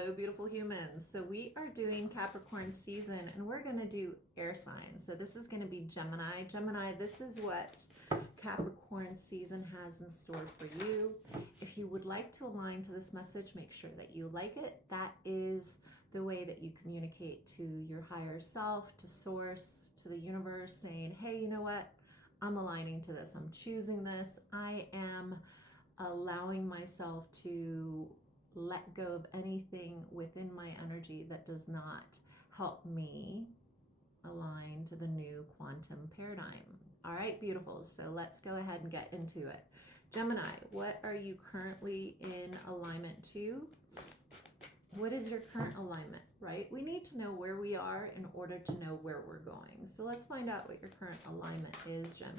Hello, beautiful humans. So we are doing Capricorn season and we're going to do air signs. So this is going to be Gemini. Gemini, this is what Capricorn season has in store for you. If you would like to align to this message, make sure that you like it. That is the way that you communicate to your higher self, to source, to the universe, saying, hey, you know what? I'm aligning to this. I'm choosing this. I am allowing myself to let go of anything within my energy that does not help me align to the new quantum paradigm. All right, beautiful. So let's go ahead and get into it. Gemini, what are you currently in alignment to? What is your current alignment, right? We need to know where we are in order to know where we're going. So let's find out what your current alignment is, Gem.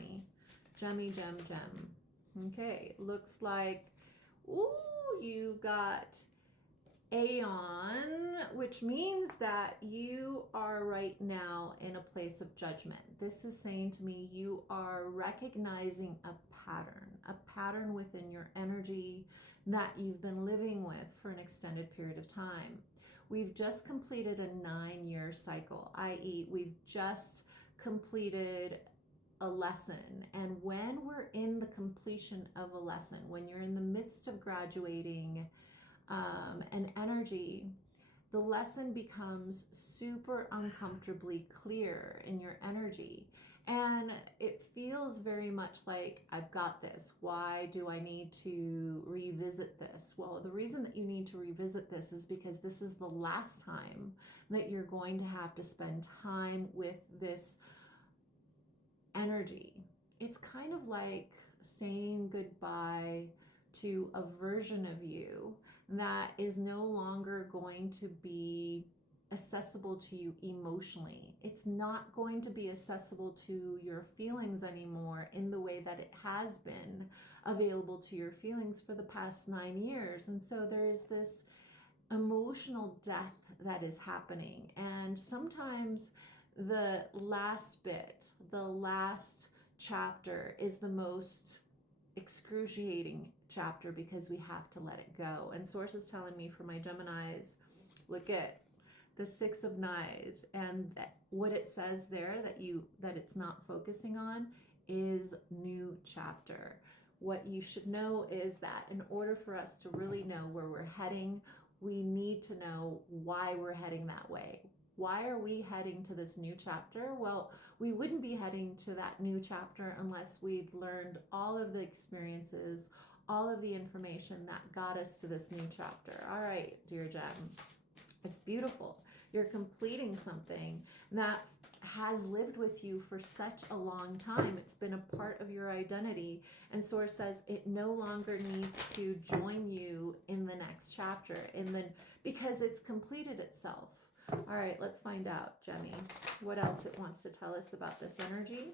Okay, looks like, ooh, you got Aeon, which means that you are right now in a place of judgment. This is saying to me you are recognizing a pattern within your energy that you've been living with for an extended period of time. We've just completed a 9-year cycle, i.e. we've just completed a lesson. And when we're in the completion of a lesson, when you're in the midst of graduating an energy, the lesson becomes super uncomfortably clear in your energy. And it feels very much like, I've got this. Why do I need to revisit this? Well, the reason that you need to revisit this is because this is the last time that you're going to have to spend time with this energy. It's kind of like saying goodbye to a version of you that is no longer going to be accessible to you emotionally. It's not going to be accessible to your feelings anymore in the way that it has been available to your feelings for the past 9 years. And so there is this emotional death that is happening. And sometimes the last bit, the last chapter is the most excruciating chapter because we have to let it go. And source is telling me for my Geminis, look at the 6 of Knives, and what it says there that it's not focusing on is new chapter. What you should know is that in order for us to really know where we're heading, we need to know why we're heading that way. Why are we heading to this new chapter? Well, we wouldn't be heading to that new chapter unless we'd learned all of the experiences, all of the information that got us to this new chapter. All right, dear Gem, it's beautiful. You're completing something that has lived with you for such a long time. It's been a part of your identity. And Source says it no longer needs to join you in the next chapter, because it's completed itself. All right, let's find out, Gemmy, what else it wants to tell us about this energy.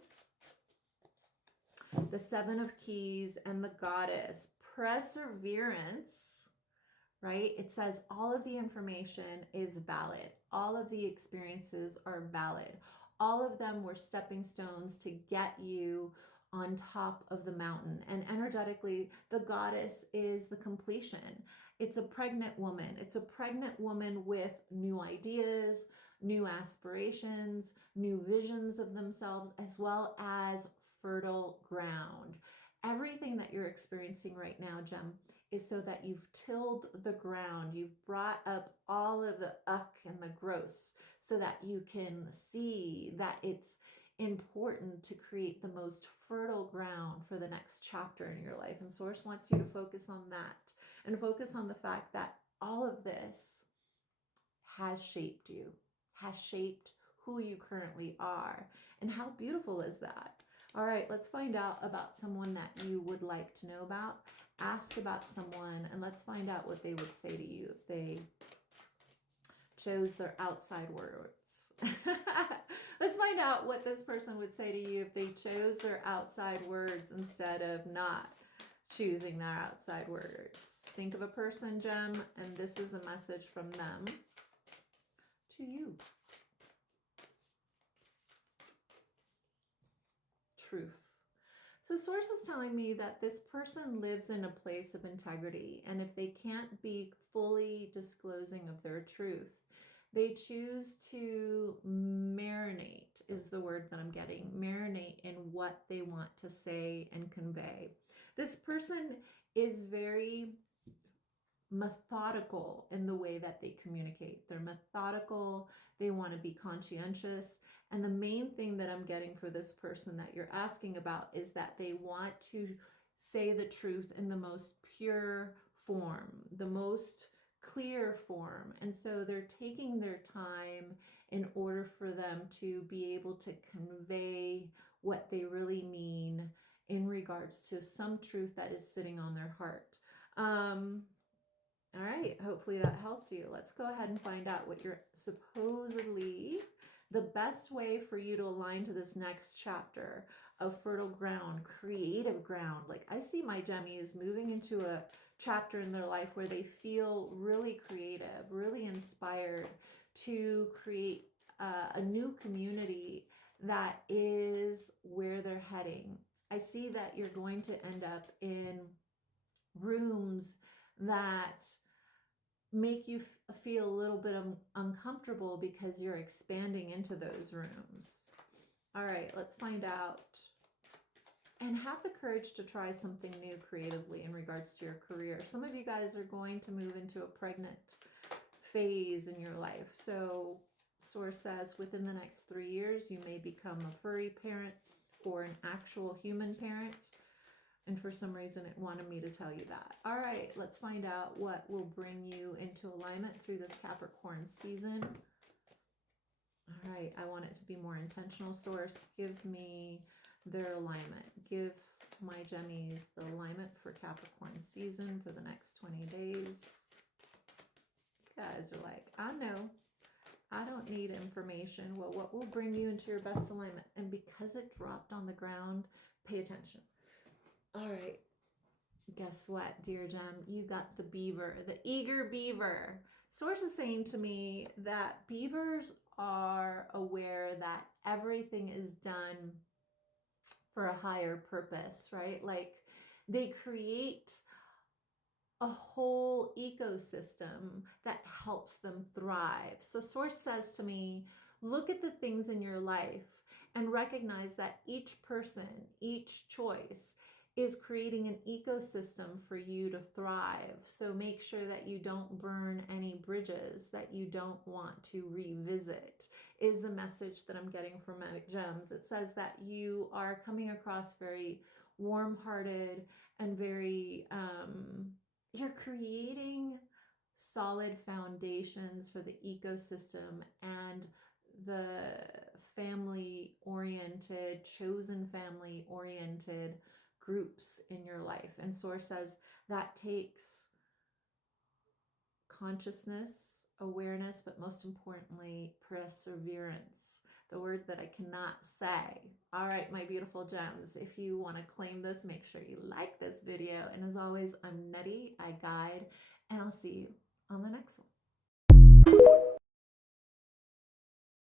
The 7 of Keys and the Goddess. Perseverance, right? It says all of the information is valid. All of the experiences are valid. All of them were stepping stones to get you on top of the mountain. And energetically, the Goddess is the completion. It's a pregnant woman. It's a pregnant woman with new ideas, new aspirations, new visions of themselves, as well as fertile ground. Everything that you're experiencing right now, Gem, is so that you've tilled the ground. You've brought up all of the uck and the gross so that you can see that it's important to create the most fertile ground for the next chapter in your life. And Source wants you to focus on that and focus on the fact that all of this has shaped you, has shaped who you currently are. And how beautiful is that? All right, let's find out about someone that you would like to know about. Ask about someone and let's find out what they would say to you if they chose their outside words. Let's find out what this person would say to you if they chose their outside words instead of not choosing their outside words. Think of a person, Gem, and this is a message from them to you. Truth. So Source is telling me that this person lives in a place of integrity, and if they can't be fully disclosing of their truth, they choose to marinate, is the word that I'm getting, marinate in what they want to say and convey. This person is very methodical in the way that they communicate. They're methodical, they want to be conscientious, and the main thing that I'm getting for this person that you're asking about is that they want to say the truth in the most pure form, the most clear form. And so they're taking their time in order for them to be able to convey what they really mean in regards to some truth that is sitting on their heart. All right, hopefully that helped you. Let's go ahead and find out what you're supposedly the best way for you to align to this next chapter of fertile ground, creative ground. Like I see my Gemmies moving into a chapter in their life where they feel really creative, really inspired to create a new community that is where they're heading. I see that you're going to end up in rooms that make you feel a little bit uncomfortable because you're expanding into those rooms. All right, let's find out. And have the courage to try something new creatively in regards to your career. Some of you guys are going to move into a pregnant phase in your life. So Source says within the next 3 years, you may become a furry parent or an actual human parent. And for some reason, it wanted me to tell you that. All right, let's find out what will bring you into alignment through this Capricorn season. All right, I want it to be more intentional. Source, give me their alignment. Give my Gemmies the alignment for Capricorn season for the next 20 days. You guys are like, I know. I don't need information. Well, what will bring you into your best alignment? And because it dropped on the ground, pay attention. All right, guess what, dear Gem? You got the beaver, the eager beaver. Source is saying to me that beavers are aware that everything is done for a higher purpose, right? Like they create a whole ecosystem that helps them thrive. So Source says to me, look at the things in your life and recognize that each person, each choice is creating an ecosystem for you to thrive. So make sure that you don't burn any bridges that you don't want to revisit, is the message that I'm getting from my Gems. It says that you are coming across very warm-hearted and very, you're creating solid foundations for the ecosystem and the family-oriented, chosen family-oriented groups in your life. And Source says that takes consciousness, awareness, but most importantly, perseverance, the word that I cannot say. All right, my beautiful Gems, if you want to claim this, make sure you like this video. And as always, I'm Nety, I guide, and I'll see you on the next one.